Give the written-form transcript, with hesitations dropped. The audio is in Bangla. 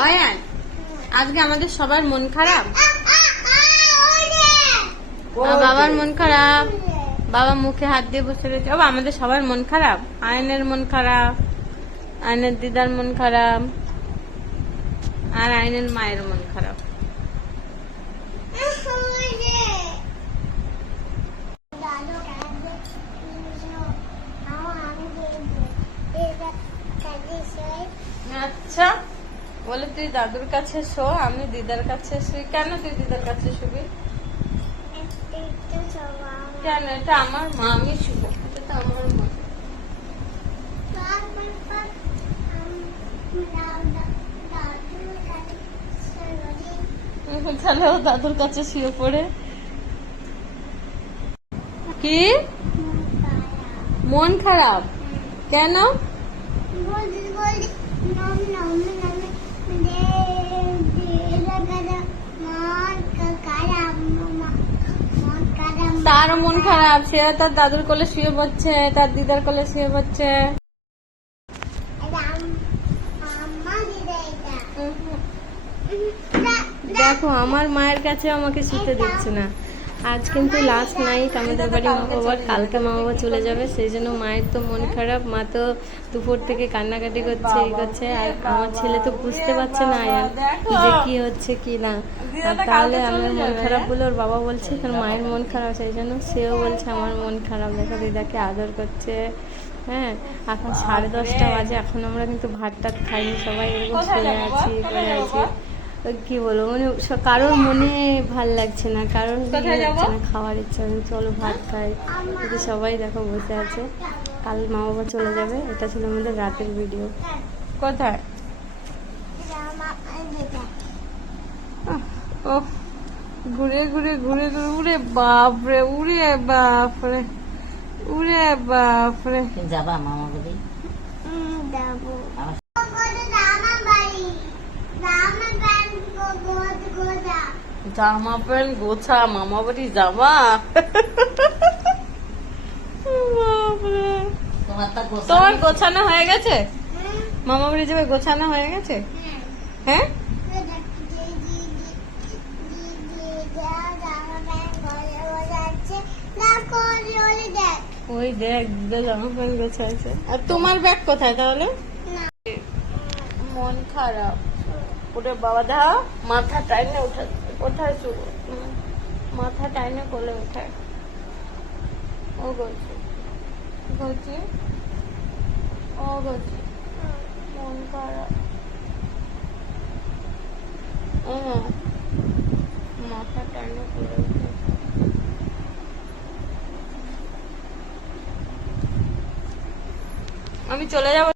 অয়ান, আজকে আমাদের সবার মন খারাপ। বাবার মন খারাপ, বাবা মুখে হাত দিয়ে বসে রয়েছে। বাবা আমাদের সবার মন খারাপ। আয়নের মন খারাপ, আয়নের দিদার মন খারাপ, আর আয়নের মায়ের মন খারাপ। আচ্ছা বলে তুই দাদুর কাছে শো, আমি দিদার কাছে শুই। কেন তুই দিদার কাছে শুবি? কেন? এটা আমার মা, আমি শুবো। এটা তো আমার মা। তাহলে ও দাদুর কাছে শুয়ে পড়ে। কি মন খারাপ? কেন? তার মন খারাপ, সে তার দাদুর কোলে শুয়ে পড়ছে, তার দিদার কোলে শুয়ে পড়ছে। দেখো আমার মায়ের কাছে আমাকে শুতে দিচ্ছে না। আজ কিন্তু লাস্ট নাইট আমাদের বাড়ি মা বাবার, কালকে মা বাবা চলে যাবে, সেই জন্য মায়ের তো মন খারাপ। মা তো দুপুর থেকে কান্নাকাটি করছে, এই করছে। আর আমার ছেলে তো বুঝতে পারছে না যে কি হচ্ছে কি না। আর তাহলে আমার মন খারাপ বলে ওর বাবা বলছে তোর মায়ের মন খারাপ, সেই জন্য সেও বলছে আমার মন খারাপ। দেখো দিদাকে আদর করছে। হ্যাঁ, এখন 10:30 বাজে, এখন আমরা কিন্তু ভাত টাত খাইনি, সবাই এরকম শুয়ে আছি, করে আছি। কি বলবো, মানে কারোর মনে ভাল লাগছে না, কারোর লাগছে না খাওয়ার ইচ্ছা। চলো ভাত খাই, কিন্তু সবাই দেখো বসে আছে। কাল মা বাবা চলে যাবে। এটা ছিল আমাদের রাতের ভিডিও। কোথায়? ও ঘুরে ঘুরে ঘুরে ঘুরে, উড়ে বাপরে, উড়ে বাপরে, উড়ে বাপরে। যাবা মামা বাড়ি? যাবো। জামা প্যান্ট গোছা, মামা বাড়ি যাবা? তোমার গোছানো হয়ে গেছে? মামা বাড়ি যাবে, গোছানো হয়ে গেছে? হ্যাঁ, ওই দেখ জামা প্যান্ট গোছাইছে। আর তোমার ব্যাগ কোথায় তাহলে? মন খারাপ। ওটা বাবা দা মাথা টাইনে উঠে, কোথায় শুবো? মাথা টাইনে কোলে উঠায়। ও গেছে গেছে, ও গেছে। মন খারাপ। মাথা টাইনে কোলে উঠে। আমি চলে যাবো